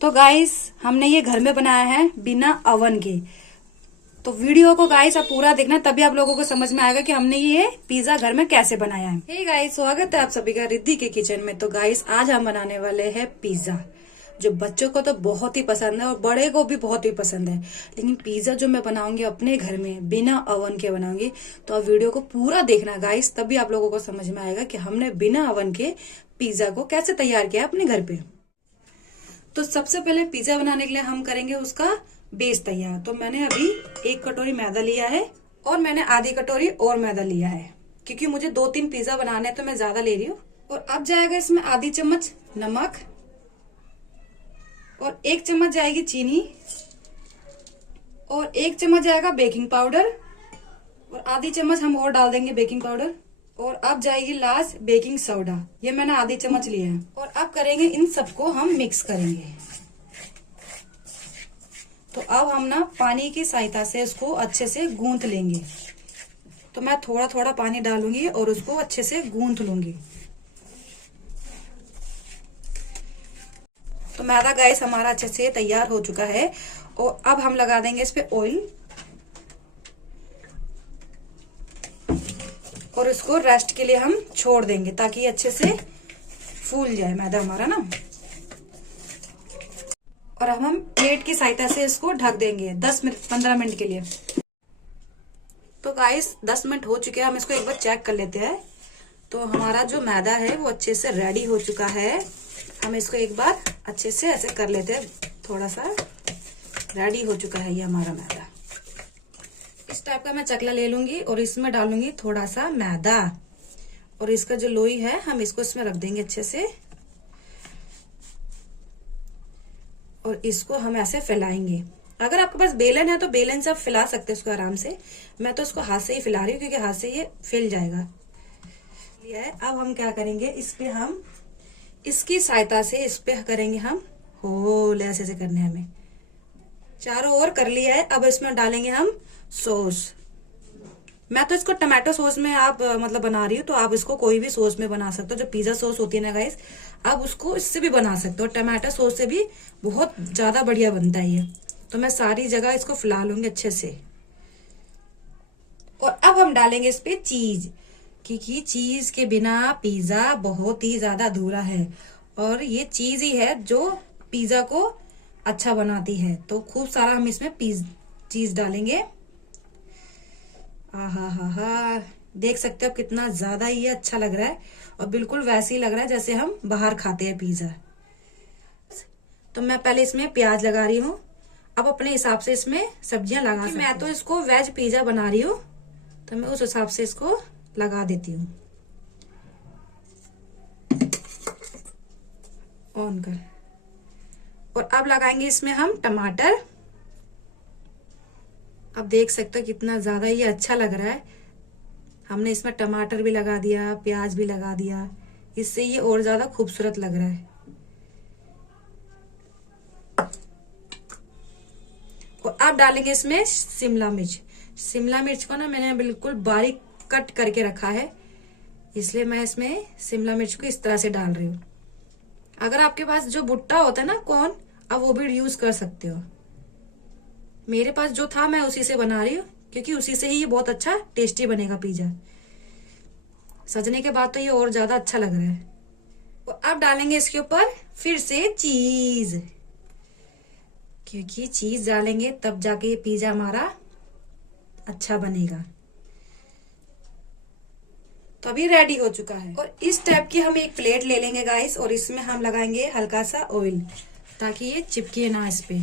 तो गाइस हमने ये घर में बनाया है बिना अवन के। तो वीडियो को गाइस आप पूरा देखना, तभी आप लोगों को समझ में आएगा कि हमने ये पिज्जा घर में कैसे बनाया है। हे गाइस, स्वागत है आप सभी का रिद्धि के किचन में। तो गाइस आज हम बनाने वाले हैं पिज्जा, जो बच्चों को तो बहुत ही पसंद है और बड़े को भी बहुत ही पसंद है। लेकिन पिज्जा जो मैं बनाऊंगी अपने घर में बिना अवन के बनाऊंगी, तो आप वीडियो को पूरा देखना गाइस, तभी आप लोगों को समझ में आएगा कि हमने बिना अवन के पिज्जा को कैसे तैयार किया अपने घर पे। तो सबसे पहले पिज्जा बनाने के लिए हम करेंगे उसका बेस तैयार। तो मैंने अभी 1 कटोरी मैदा लिया है और मैंने आधी कटोरी और मैदा लिया है, क्योंकि मुझे 2-3 पिज्जा बनाने हैं तो मैं ज्यादा ले रही हूँ। और अब जाएगा इसमें आधी चम्मच नमक और 1 चम्मच जाएगी चीनी और 1 चम्मच जाएगा बेकिंग पाउडर और आधी चम्मच हम और डाल देंगे बेकिंग पाउडर। और अब जाएगी लास्ट बेकिंग सोडा, ये मैंने आधी चम्मच लिया है। और अब करेंगे इन सबको हम मिक्स करेंगे। तो अब हम ना पानी की सहायता से इसको अच्छे से गूंथ लेंगे। तो मैं थोड़ा थोड़ा पानी डालूंगी और उसको अच्छे से गूंथ लूंगी। तो मैदा गाइस हमारा अच्छे से तैयार हो चुका है और अब हम लगा देंगे इस पे ऑयल और इसको रेस्ट के लिए हम छोड़ देंगे, ताकि अच्छे से फूल जाए मैदा हमारा ना। और अब हम प्लेट की सहायता से इसको ढक देंगे 10-15 मिनट के लिए। तो गाइस 10 मिनट हो चुके हैं, हम इसको एक बार चेक कर लेते हैं। तो हमारा जो मैदा है वो अच्छे से रेडी हो चुका है। हम इसको एक बार अच्छे से ऐसे कर लेते हैं, थोड़ा सा रेडी हो चुका है ये हमारा मैदा। इस टाइप का मैं चकला ले लूंगी और इसमें डालूंगी थोड़ा सा मैदा और इसका जो लोई है हम इसको इसमें रख देंगे अच्छे से और इसको हम ऐसे फैलाएंगे। अगर आपके पास बेलन है तो बेलन से आप फैला सकते हैं इसको आराम से। मैं तो इसको हाथ से ही फैला रही हूँ, क्योंकि हाथ से ये फैल जाएगा। अब हम क्या करेंगे, इस पे हम इसकी सहायता से इस पे करेंगे हम होल, ऐसे करने हमें चारों ओर कर लिया है। अब इसमें डालेंगे हम सॉस। मैं तो इसको टमाटो सॉस में आप मतलब बना रही हूँ, तो आप इसको कोई भी सॉस में बना सकते हो। जो पिज्जा सॉस होती है ना गाइस, आप उसको इससे भी बना सकते हो। टमाटो सॉस से भी बहुत ज्यादा बढ़िया बनता है ये। तो मैं सारी जगह इसको फैला लूंगी अच्छे से। और अब हम डालेंगे इस पे चीज, क्योंकि चीज के बिना पिज्जा बहुत ही ज्यादा अधूरा है और ये चीज ही है जो पिज्जा को अच्छा बनाती है। तो खूब सारा हम इसमें चीज डालेंगे। हा, देख सकते हो कितना ज्यादा ये अच्छा लग रहा है और बिल्कुल वैसे ही लग रहा है जैसे हम बाहर खाते हैं पिज्जा। तो मैं पहले इसमें प्याज लगा रही हूँ, अब अपने हिसाब से इसमें सब्जियां लगा सकती हूँ। मैं तो इसको वेज पिज्जा बना रही हूँ, तो मैं उस हिसाब से इसको लगा देती हूँ। ऑन कर। और अब लगाएंगे इसमें हम टमाटर। अब देख सकते हो कितना ज्यादा ये अच्छा लग रहा है। हमने इसमें टमाटर भी लगा दिया, प्याज भी लगा दिया, इससे ये और ज्यादा खूबसूरत लग रहा है। और अब डालेंगे इसमें शिमला मिर्च। शिमला मिर्च को ना मैंने बिल्कुल बारीक कट करके रखा है, इसलिए मैं इसमें शिमला मिर्च को इस तरह से डाल रही हूँ। अगर आपके पास जो भुट्टा होता है ना कॉर्न, आप वो भी यूज कर सकते हो। मेरे पास जो था मैं उसी से बना रही हूँ, क्योंकि उसी से ही ये बहुत अच्छा टेस्टी बनेगा पिज्जा। सजने के बाद तो ये और ज्यादा अच्छा लग रहा है। तो अब डालेंगे इसके ऊपर फिर से चीज, क्योंकि चीज डालेंगे तब जाके ये पिज्जा हमारा अच्छा बनेगा। तो अभी रेडी हो चुका है। और इस टाइप की हम एक प्लेट ले लेंगे गाइस और इसमें हम लगाएंगे हल्का सा ऑयल, ताकि ये चिपके ना इस पे।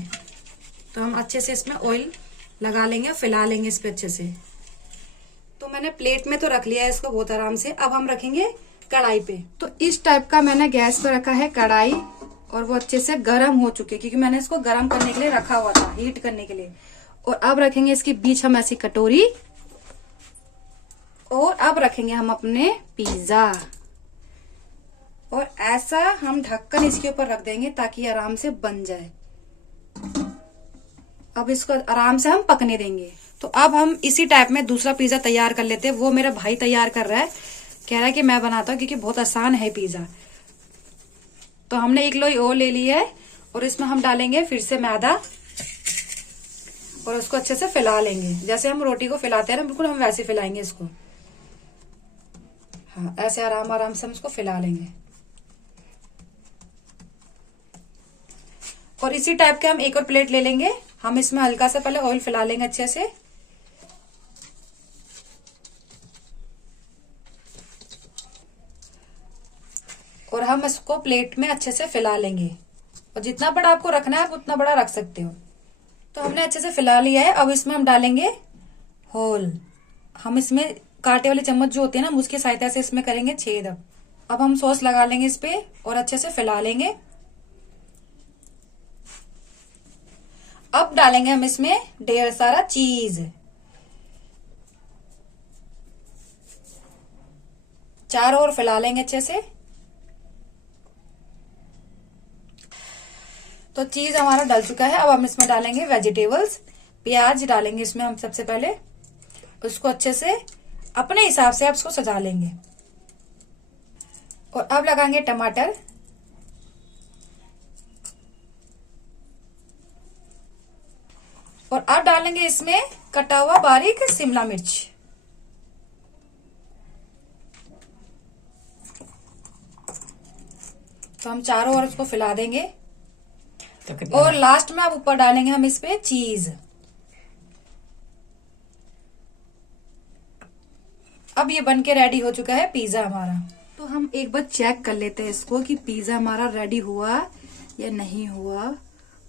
तो हम अच्छे से इसमें ऑयल लगा लेंगे, फैला लेंगे इस पे अच्छे से। तो मैंने प्लेट में तो रख लिया है इसको बहुत आराम से। अब हम रखेंगे कढ़ाई पे। तो इस टाइप का मैंने गैस पे रखा है कढ़ाई और वो अच्छे से गर्म हो चुकी है, क्योंकि मैंने इसको गर्म करने के लिए रखा हुआ था, हीट करने के लिए। और अब रखेंगे इसके बीच हम ऐसी कटोरी और अब रखेंगे हम अपने पिज्जा और ऐसा हम ढक्कन इसके ऊपर रख देंगे ताकि आराम से बन जाए। अब इसको आराम से हम पकने देंगे। तो अब हम इसी टाइप में दूसरा पिज्जा तैयार कर लेते हैं। वो मेरा भाई तैयार कर रहा है, कह रहा है कि मैं बनाता हूँ, क्योंकि बहुत आसान है पिज्जा। तो हमने 1 लोई और ले ली है और इसमें हम डालेंगे फिर से मैदा और उसको अच्छे से फैला लेंगे। जैसे हम रोटी को फैलाते हैं ना, बिल्कुल हम वैसे फैलाएंगे इसको। हाँ, ऐसे आराम आराम से हम इसको फैला लेंगे। और इसी टाइप के हम एक और प्लेट ले लेंगे। हम इसमें हल्का सा पहले ऑयल फैला लेंगे अच्छे से। और हम इसको प्लेट में अच्छे से फैला लेंगे। और जितना बड़ा आपको रखना है आप उतना बड़ा रख सकते हो। तो हमने अच्छे से फैला लिया है। अब इसमें हम डालेंगे होल। हम इसमें कांटे वाले चम्मच जो होते हैं ना, उसकी सहायता से इसमें करेंगे छेद। अब हम सॉस लगा लेंगे इस पे और अच्छे से फैला लेंगे। अब डालेंगे हम इसमें ढेर सारा चीज। चारों ओर फैला लेंगे अच्छे से। तो चीज हमारा डल चुका है। अब हम इसमें डालेंगे वेजिटेबल्स। प्याज डालेंगे इसमें हम सबसे पहले। उसको अच्छे से अपने हिसाब से आप इसको सजा लेंगे। और अब लगाएंगे टमाटर। और अब डालेंगे इसमें कटा हुआ बारीक शिमला मिर्च। तो हम चारों ओर इसको फैला देंगे। और लास्ट में अब ऊपर डालेंगे हम इस पे चीज। अब ये बनके रेडी हो चुका है पिज्जा हमारा। तो हम एक बार चेक कर लेते हैं इसको कि पिज्जा हमारा रेडी हुआ या नहीं हुआ।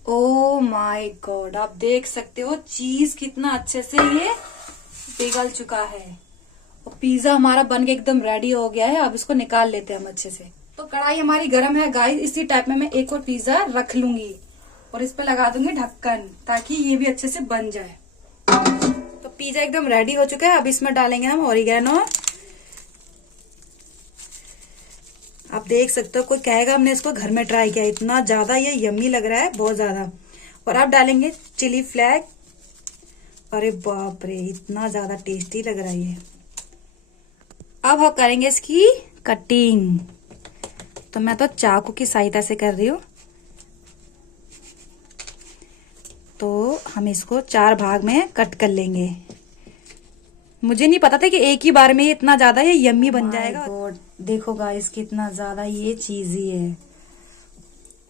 ओ माय गॉड, आप देख सकते हो चीज कितना अच्छे से ये पिघल चुका है। और पिज्जा हमारा बनके एकदम रेडी हो गया है। अब इसको निकाल लेते हैं हम अच्छे से। तो कढ़ाई हमारी गर्म है गाइस। इसी टाइप में मैं एक और पिज्जा रख लूंगी और इस पे लगा दूंगी ढक्कन, ताकि ये भी अच्छे से बन जाए। तो पिज्जा एकदम रेडी हो चुका है। अब इसमें डालेंगे हम ऑरिगेनो। आप देख सकते हो, कोई कहेगा हमने इसको घर में ट्राई किया, इतना ज्यादा ये यम्मी लग रहा है, बहुत ज्यादा। और अब डालेंगे चिली फ्लेक। अरे बाप रे, इतना ज्यादा टेस्टी लग रहा है ये। अब हम करेंगे इसकी कटिंग। तो मैं तो चाकू की सहायता से कर रही हूँ। तो हम इसको 4 भाग में कट कर लेंगे। मुझे नहीं पता था कि एक ही बार में इतना ज्यादा ये यम्मी बन जाएगा। देखो गाइस कितना ज्यादा ये चीजी है।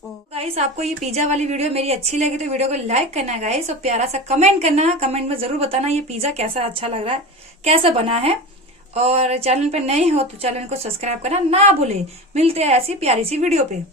गाइस आपको ये पिज्जा वाली वीडियो मेरी अच्छी लगी तो वीडियो को लाइक करना गाइस, और प्यारा सा कमेंट करना। कमेंट में जरूर बताना ये पिज्जा कैसा अच्छा लग रहा है, कैसा बना है। और चैनल पे नए हो तो चैनल को सब्सक्राइब करना ना भूले। मिलते हैं ऐसी प्यारी सी वीडियो पे।